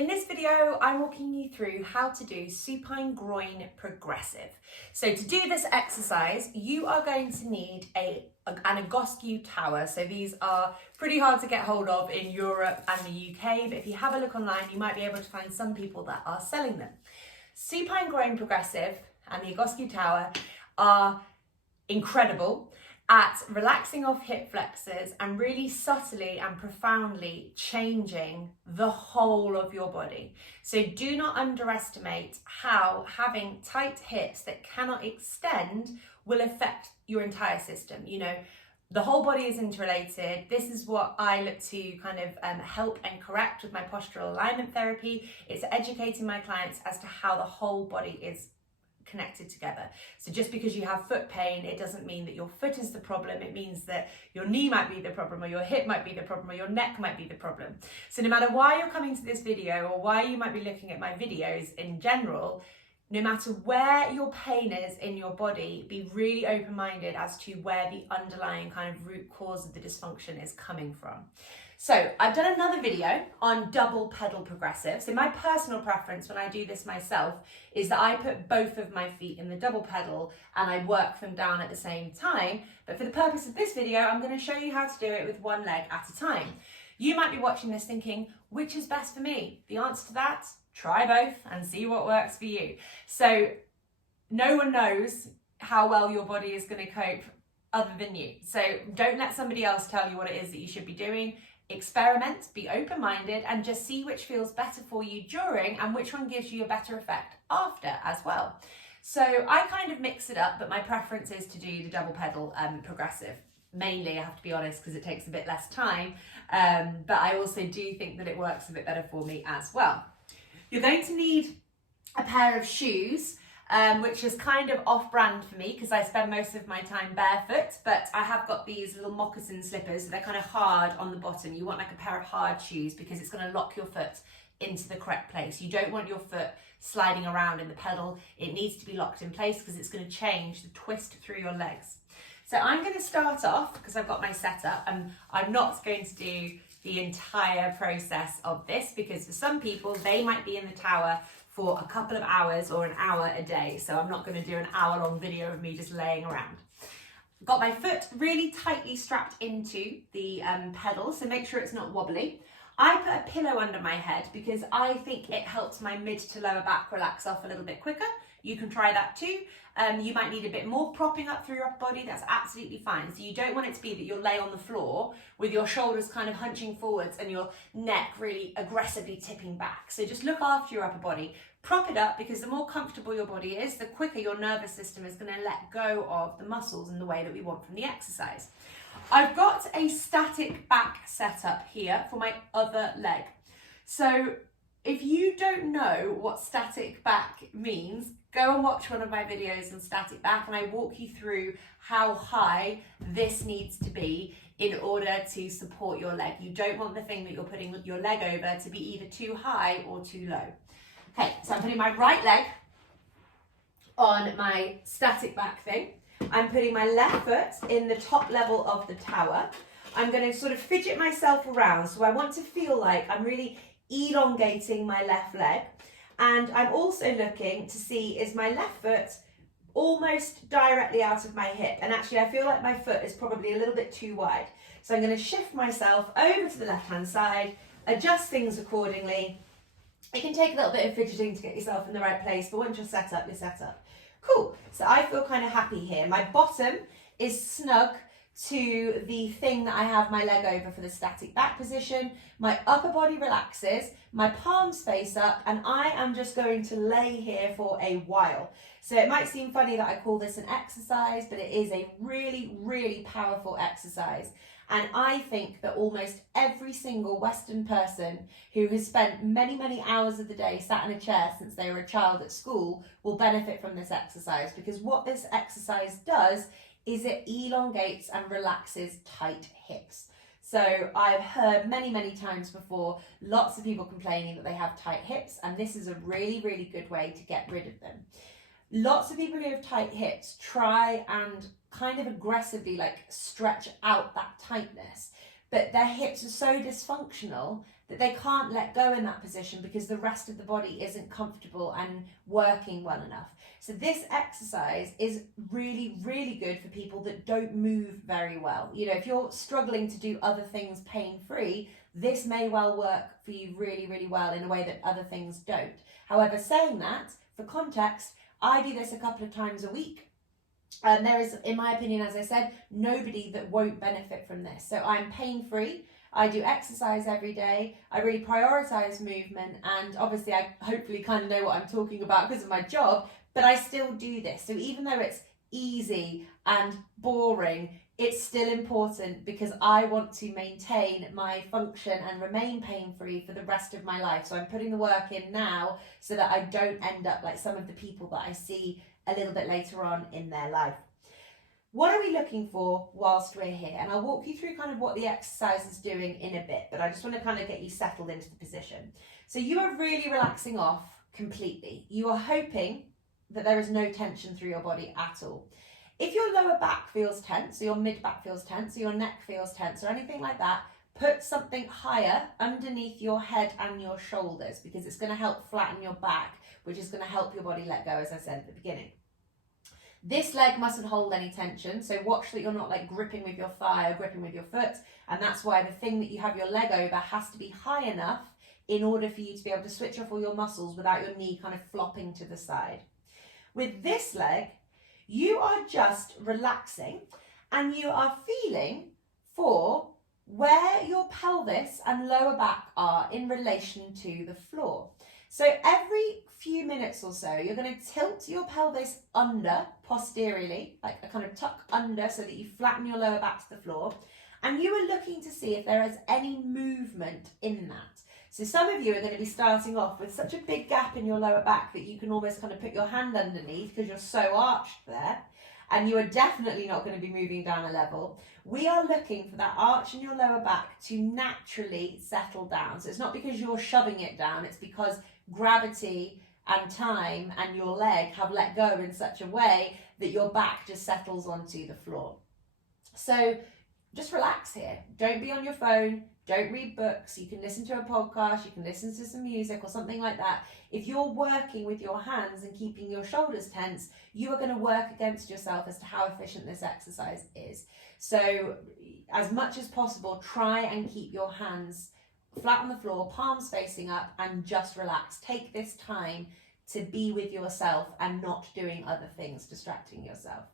In this video, I'm walking you through how to do supine groin progressive. So to do this exercise, you are going to need an Egoscue tower. So these are pretty hard to get hold of in Europe and the UK, but if you have a look online, you might be able to find some people that are selling them. Supine groin progressive and the Egoscue tower are incredible at relaxing off hip flexors and really subtly and profoundly changing the whole of your body. So do not underestimate how having tight hips that cannot extend will affect your entire system. You know, the whole body is interrelated. This is what I look to kind of help and correct with my postural alignment therapy. It's educating my clients as to how the whole body is connected together. So just because you have foot pain, it doesn't mean that your foot is the problem. It means that your knee might be the problem, or your hip might be the problem, or your neck might be the problem. So no matter why you're coming to this video, or why you might be looking at my videos in general, no matter where your pain is in your body, be really open-minded as to where the underlying kind of root cause of the dysfunction is coming from. So I've done another video on double pedal progressive. So my personal preference when I do this myself is that I put both of my feet in the double pedal and I work them down at the same time. But for the purpose of this video, I'm going to show you how to do it with one leg at a time. You might be watching this thinking, which is best for me? The answer to that, try both and see what works for you. So no one knows how well your body is going to cope other than you. So don't let somebody else tell you what it is that you should be doing. Experiment, be open-minded, and just see which feels better for you during and which one gives you a better effect after as well. So I kind of mix it up, but my preference is to do the double pedal progressive. Mainly, I have to be honest, because it takes a bit less time, but I also do think that it works a bit better for me as well. You're going to need a pair of shoes, which is kind of off-brand for me because I spend most of my time barefoot, but I have got these little moccasin slippers, so they're kind of hard on the bottom. You want like a pair of hard shoes because it's going to lock your foot into the correct place. You don't want your foot sliding around in the pedal. It needs to be locked in place because it's going to change the twist through your legs. So I'm going to start off because I've got my setup, and I'm not going to do the entire process of this because for some people, they might be in the tower for a couple of hours or an hour a day. So I'm not going to do an hour-long video of me just laying around. Got my foot really tightly strapped into the pedal, so make sure it's not wobbly. I put a pillow under my head because I think it helps my mid to lower back relax off a little bit quicker. You can try that too. You might need a bit more propping up through your upper body. That's absolutely fine. So you don't want it to be that you'll lay on the floor with your shoulders kind of hunching forwards and your neck really aggressively tipping back. So just look after your upper body. Prop it up because the more comfortable your body is, the quicker your nervous system is going to let go of the muscles in the way that we want from the exercise. I've got a static back setup here for my other leg. So if you don't know what static back means, go and watch one of my videos on static back and I walk you through how high this needs to be in order to support your leg. You don't want the thing that you're putting your leg over to be either too high or too low. Okay, so I'm putting my right leg on my static back thing. I'm putting my left foot in the top level of the tower. I'm going to sort of fidget myself around. So I want to feel like I'm really elongating my left leg. And I'm also looking to see, is my left foot almost directly out of my hip? And actually I feel like my foot is probably a little bit too wide. So I'm going to shift myself over to the left-hand side, adjust things accordingly. It can take a little bit of fidgeting to get yourself in the right place, but once you're set up, you're set up. Cool, so I feel kind of happy here. My bottom is snug to the thing that I have my leg over for the static back position. My upper body relaxes, my palms face up, and I am just going to lay here for a while. So it might seem funny that I call this an exercise, but it is a really, really powerful exercise. And I think that almost every single Western person who has spent many, many hours of the day sat in a chair since they were a child at school will benefit from this exercise, because what this exercise does is it elongates and relaxes tight hips. So I've heard many, many times before, lots of people complaining that they have tight hips, and this is a really, really good way to get rid of them. Lots of people who have tight hips try and kind of aggressively like stretch out that tightness, but their hips are so dysfunctional that they can't let go in that position because the rest of the body isn't comfortable and working well enough. So this exercise is really, really good for people that don't move very well. You know, if you're struggling to do other things pain-free, this may well work for you really, really well in a way that other things don't. However, saying that, for context, I do this a couple of times a week. And there is, in my opinion, as I said, nobody that won't benefit from this. So I'm pain-free. I do exercise every day. I really prioritize movement, and obviously I hopefully kind of know what I'm talking about because of my job, but I still do this. So even though it's easy and boring, it's still important because I want to maintain my function and remain pain-free for the rest of my life. So I'm putting the work in now so that I don't end up like some of the people that I see a little bit later on in their life. What are we looking for whilst we're here? And I'll walk you through kind of what the exercise is doing in a bit, but I just want to kind of get you settled into the position. So you are really relaxing off completely. You are hoping that there is no tension through your body at all. If your lower back feels tense, or your mid back feels tense, or your neck feels tense, or anything like that, put something higher underneath your head and your shoulders, because it's going to help flatten your back, which is going to help your body let go, as I said at the beginning. This leg mustn't hold any tension, so watch that you're not like gripping with your thigh or gripping with your foot, and that's why the thing that you have your leg over has to be high enough in order for you to be able to switch off all your muscles without your knee kind of flopping to the side. With this leg, you are just relaxing and you are feeling for where your pelvis and lower back are in relation to the floor. So every few minutes or so, you're going to tilt your pelvis under posteriorly, like a kind of tuck under so that you flatten your lower back to the floor. And you are looking to see if there is any movement in that. So some of you are going to be starting off with such a big gap in your lower back that you can almost kind of put your hand underneath because you're so arched there. And you are definitely not going to be moving down a level. We are looking for that arch in your lower back to naturally settle down. So it's not because you're shoving it down, it's because gravity and time and your leg have let go in such a way that your back just settles onto the floor. So just relax here. Don't be on your phone. Don't read books. You can listen to a podcast. You can listen to some music or something like that. If you're working with your hands and keeping your shoulders tense, you are going to work against yourself as to how efficient this exercise is. So as much as possible, try and keep your hands flat on the floor, palms facing up, and just relax. Take this time to be with yourself and not doing other things, distracting yourself.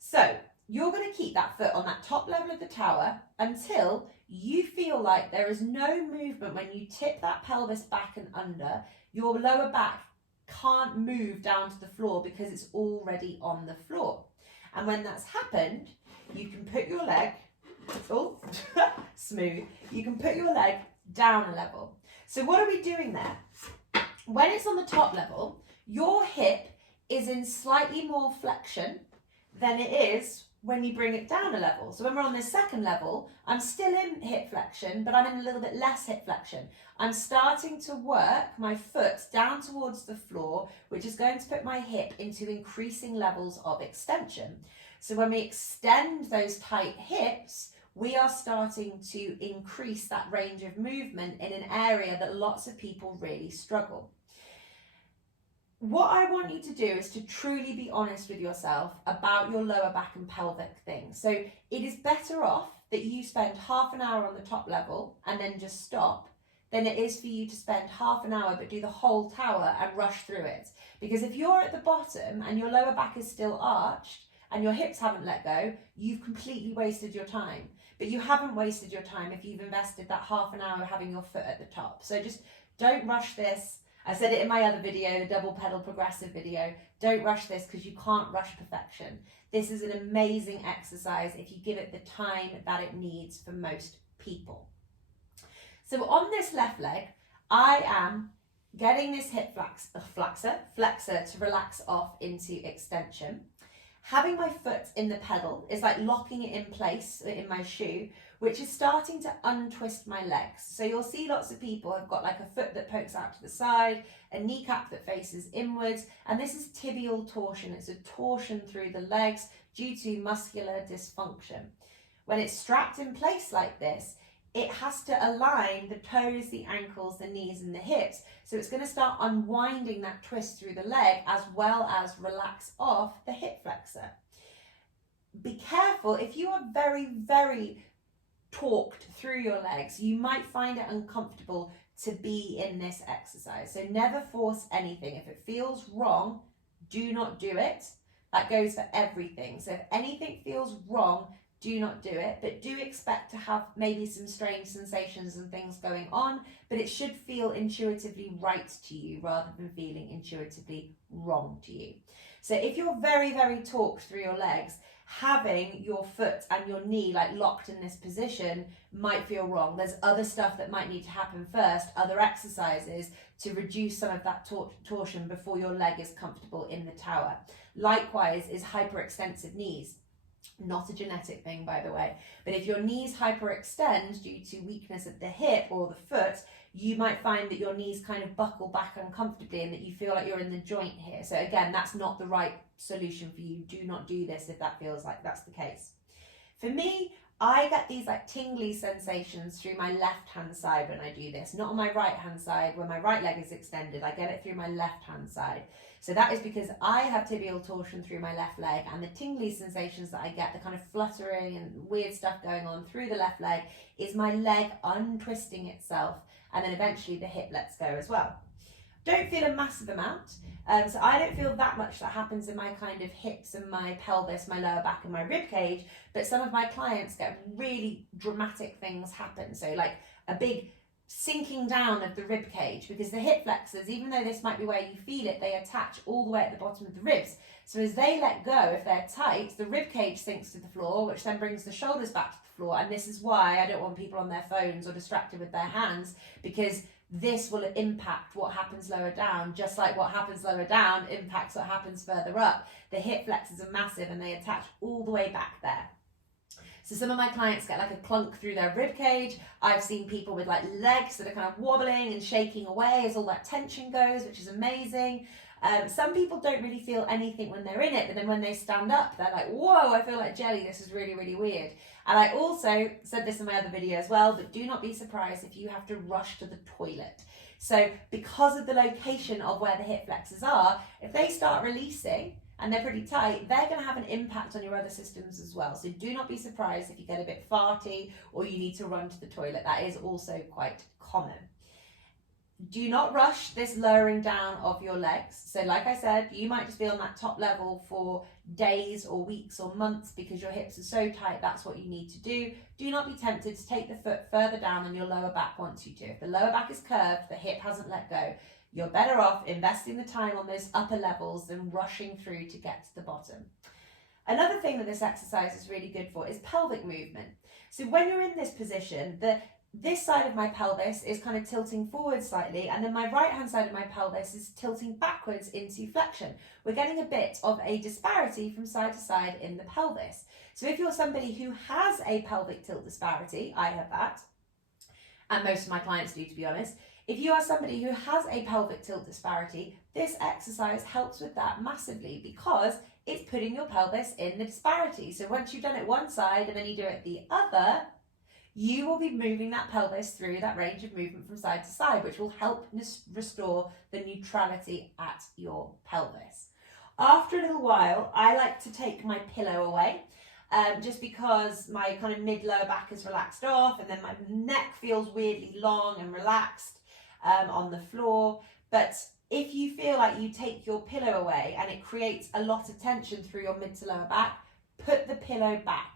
So you're going to keep that foot on that top level of the tower until you feel like there is no movement when you tip that pelvis back and under. Your lower back can't move down to the floor because it's already on the floor. And when that's happened, you can put your leg, smooth, you can put your leg down a level. So what are we doing there? When it's on the top level, your hip is in slightly more flexion than it is when you bring it down a level. So when we're on this second level, I'm still in hip flexion, but I'm in a little bit less hip flexion. I'm starting to work my foot down towards the floor, which is going to put my hip into increasing levels of extension. So when we extend those tight hips, we are starting to increase that range of movement in an area that lots of people really struggle. What I want you to do is to truly be honest with yourself about your lower back and pelvic thing. So it is better off that you spend half an hour on the top level and then just stop than it is for you to spend half an hour but do the whole tower and rush through it. Because if you're at the bottom and your lower back is still arched and your hips haven't let go, you've completely wasted your time. But you haven't wasted your time if you've invested that half an hour having your foot at the top. So just don't rush this. I said it in my other video, the double pedal progressive video. Don't rush this because you can't rush perfection. This is an amazing exercise if you give it the time that it needs for most people. So on this left leg, I am getting this hip flexor to relax off into extension. Having my foot in the pedal is like locking it in place in my shoe, which is starting to untwist my legs. So you'll see lots of people have got like a foot that pokes out to the side, a kneecap that faces inwards, and this is tibial torsion. It's a torsion through the legs due to muscular dysfunction. When it's strapped in place like this, it has to align the toes, the ankles, the knees and the hips. So it's going to start unwinding that twist through the leg as well as relax off the hip flexor. Be careful, if you are very, very torqued through your legs, you might find it uncomfortable to be in this exercise. So never force anything. If it feels wrong, do not do it. That goes for everything. So if anything feels wrong, do not do it, but do expect to have maybe some strange sensations and things going on, but it should feel intuitively right to you rather than feeling intuitively wrong to you. So if you're very, very torqued through your legs, having your foot and your knee like locked in this position might feel wrong. There's other stuff that might need to happen first, other exercises to reduce some of that torsion before your leg is comfortable in the tower. Likewise is hyperextensive knees. Not a genetic thing, by the way, but if your knees hyperextend due to weakness at the hip or the foot, you might find that your knees kind of buckle back uncomfortably and that you feel like you're in the joint here. So again, that's not the right solution for you. Do not do this if that feels like that's the case. For me, I get these like tingly sensations through my left hand side when I do this, not on my right hand side where my right leg is extended. I get it through my left hand side. So that is because I have tibial torsion through my left leg, and the tingly sensations that I get, the kind of fluttering and weird stuff going on through the left leg, is my leg untwisting itself, and then eventually the hip lets go as well. Don't feel a massive amount. So I don't feel that much that happens in my kind of hips and my pelvis, my lower back and my rib cage, but some of my clients get really dramatic things happen. So like a big sinking down of the rib cage, because the hip flexors, even though this might be where you feel it, they attach all the way at the bottom of the ribs. So as they let go, if they're tight, the rib cage sinks to the floor, which then brings the shoulders back to the floor. And this is why I don't want people on their phones or distracted with their hands, because this will impact what happens lower down, just like what happens lower down impacts what happens further up. The hip flexors are massive and they attach all the way back there. So some of my clients get like a clunk through their rib cage. I've seen people with like legs that are kind of wobbling and shaking away as all that tension goes, which is amazing. Some people don't really feel anything when they're in it, but then when they stand up, they're like, whoa, I feel like jelly. This is really, really weird. And I also said this in my other video as well, but do not be surprised if you have to rush to the toilet. So because of the location of where the hip flexors are, if they start releasing and they're pretty tight, they're going to have an impact on your other systems as well. So do not be surprised if you get a bit farty or you need to run to the toilet. That is also quite common. Do not rush this lowering down of your legs. So like I said, you might just be on that top level for days or weeks or months because your hips are so tight, that's what you need to do. Do not be tempted to take the foot further down than your lower back wants you to. If the lower back is curved, the hip hasn't let go, you're better off investing the time on those upper levels than rushing through to get to the bottom. Another thing that this exercise is really good for is pelvic movement. So when you're in this position, this side of my pelvis is kind of tilting forward slightly, and then my right hand side of my pelvis is tilting backwards into flexion. We're getting a bit of a disparity from side to side in the pelvis. So if you're somebody who has a pelvic tilt disparity, I have that, and most of my clients do, to be honest. If you are somebody who has a pelvic tilt disparity, this exercise helps with that massively because it's putting your pelvis in the disparity. So once you've done it one side and then you do it the other, you will be moving that pelvis through that range of movement from side to side, which will help restore the neutrality at your pelvis. After a little while, I like to take my pillow away, just because my kind of mid-lower back is relaxed off, and then my neck feels weirdly long and relaxed on the floor. But if you feel like you take your pillow away and it creates a lot of tension through your mid to lower back, put the pillow back.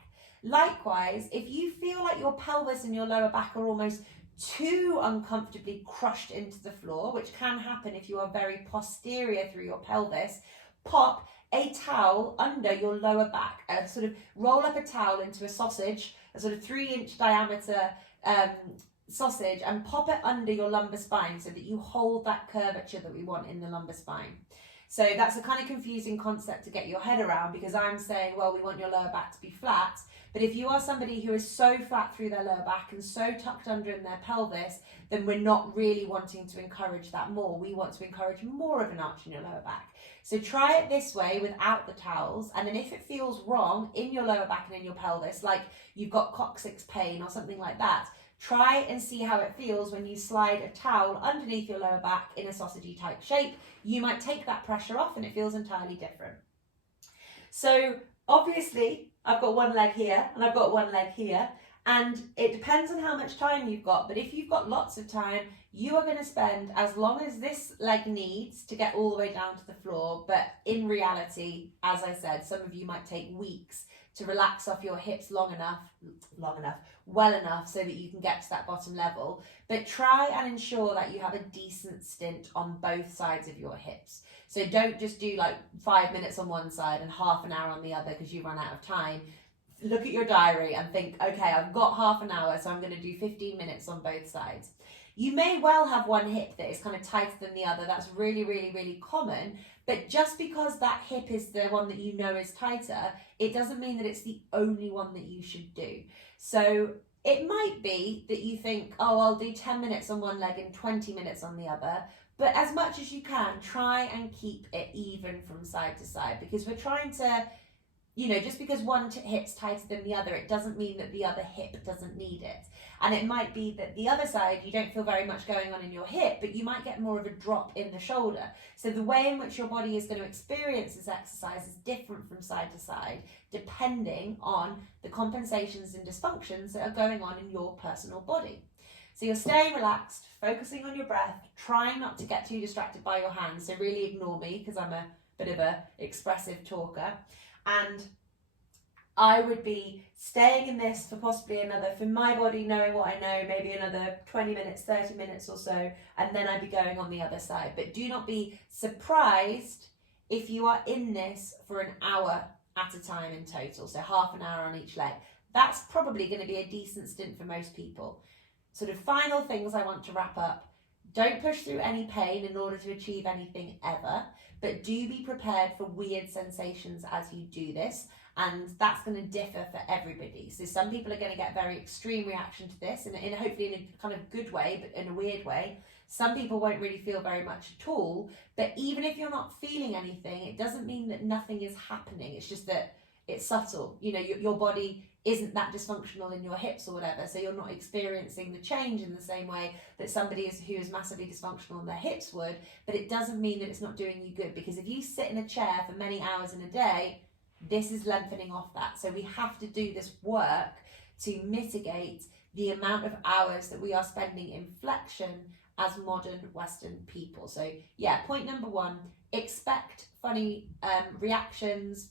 Likewise, if you feel like your pelvis and your lower back are almost too uncomfortably crushed into the floor, which can happen if you are very posterior through your pelvis, pop a towel under your lower back. Sort of roll up a towel into a sausage, a sort of 3-inch diameter sausage, and pop it under your lumbar spine so that you hold that curvature that we want in the lumbar spine. So that's a kind of confusing concept to get your head around, because I'm saying, well, we want your lower back to be flat. But if you are somebody who is so flat through their lower back and so tucked under in their pelvis, then we're not really wanting to encourage that more. We want to encourage more of an arch in your lower back. So try it this way without the towels. And then if it feels wrong in your lower back and in your pelvis, like you've got coccyx pain or something like that, Try and see how it feels when you slide a towel underneath your lower back in a sausagey type shape. You might take that pressure off and it feels entirely different. So obviously I've got one leg here and I've got one leg here, and it depends on how much time you've got, but if you've got lots of time, you are going to spend as long as this leg needs to get all the way down to the floor. But in reality, as I said, some of you might take weeks to relax off your hips well enough so that you can get to that bottom level. But try and ensure that you have a decent stint on both sides of your hips. So don't just do like 5 minutes on one side and half an hour on the other because you run out of time. Look at your diary and think, okay, I've got half an hour, so I'm going to do 15 minutes on both sides. You may well have one hip that is kind of tighter than the other. That's really, really, really common. But just because that hip is the one that you know is tighter, it doesn't mean that it's the only one that you should do. So it might be that you think, oh, I'll do 10 minutes on one leg and 20 minutes on the other. But as much as you can, try and keep it even from side to side, because we're trying to, just because one hip's tighter than the other, it doesn't mean that the other hip doesn't need it. And it might be that the other side, you don't feel very much going on in your hip, but you might get more of a drop in the shoulder. So the way in which your body is going to experience this exercise is different from side to side, depending on the compensations and dysfunctions that are going on in your personal body. So you're staying relaxed, focusing on your breath, trying not to get too distracted by your hands. So really ignore me because I'm a bit of a expressive talker. And I would be staying in this for possibly for my body, knowing what I know, maybe another 20 minutes, 30 minutes or so, and then I'd be going on the other side. But do not be surprised if you are in this for an hour at a time in total, so half an hour on each leg. That's probably going to be a decent stint for most people. Sort of final things I want to wrap up. Don't push through any pain in order to achieve anything ever, but do be prepared for weird sensations as you do this, and that's going to differ for everybody. So some people are going to get very extreme reaction to this, and hopefully in a kind of good way, but in a weird way. Some people won't really feel very much at all, but even if you're not feeling anything, it doesn't mean that nothing is happening. It's just that it's subtle. Your body isn't that dysfunctional in your hips or whatever, so you're not experiencing the change in the same way that somebody who is massively dysfunctional in their hips would, but it doesn't mean that it's not doing you good, because if you sit in a chair for many hours in a day, this is lengthening off that. So we have to do this work to mitigate the amount of hours that we are spending in flexion as modern Western people. So yeah, point number 1, expect funny reactions.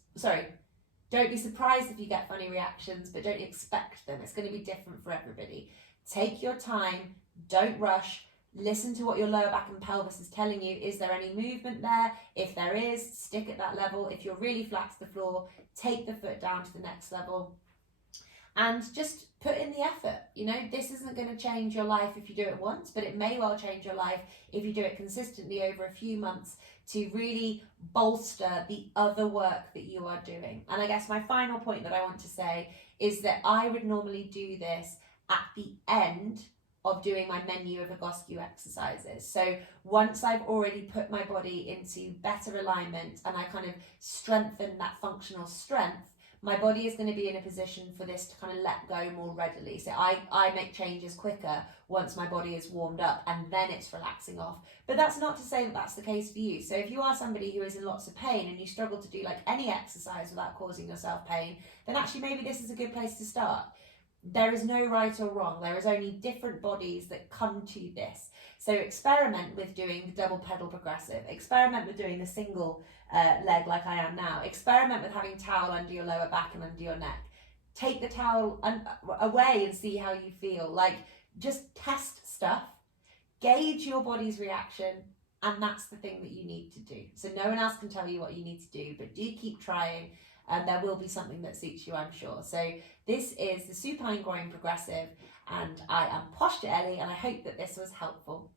Don't be surprised if you get funny reactions, but don't expect them. It's going to be different for everybody. Take your time, don't rush, listen to what your lower back and pelvis is telling you. Is there any movement there? If there is, stick at that level. If you're really flat to the floor, take the foot down to the next level and just put in the effort. This isn't going to change your life if you do it once, but it may well change your life if you do it consistently over a few months to really bolster the other work that you are doing. And I guess my final point that I want to say is that I would normally do this at the end of doing my menu of Egoscue exercises. So once I've already put my body into better alignment and I kind of strengthen that functional strength, my body is going to be in a position for this to kind of let go more readily. So I make changes quicker once my body is warmed up, and then it's relaxing off. But that's not to say that that's the case for you. So if you are somebody who is in lots of pain and you struggle to do like any exercise without causing yourself pain, then actually maybe this is a good place to start. There is no right or wrong. There is only different bodies that come to this. So experiment with doing the double pedal progressive. Experiment with doing the single leg like I am now. Experiment with having towel under your lower back and under your neck. Take the towel away and see how you feel. Just test stuff, gauge your body's reaction, and that's the thing that you need to do. So no one else can tell you what you need to do, but do keep trying, and there will be something that suits you, I'm sure. So this is the Supine Groin Progressive, and I am Posture Ellie, and I hope that this was helpful.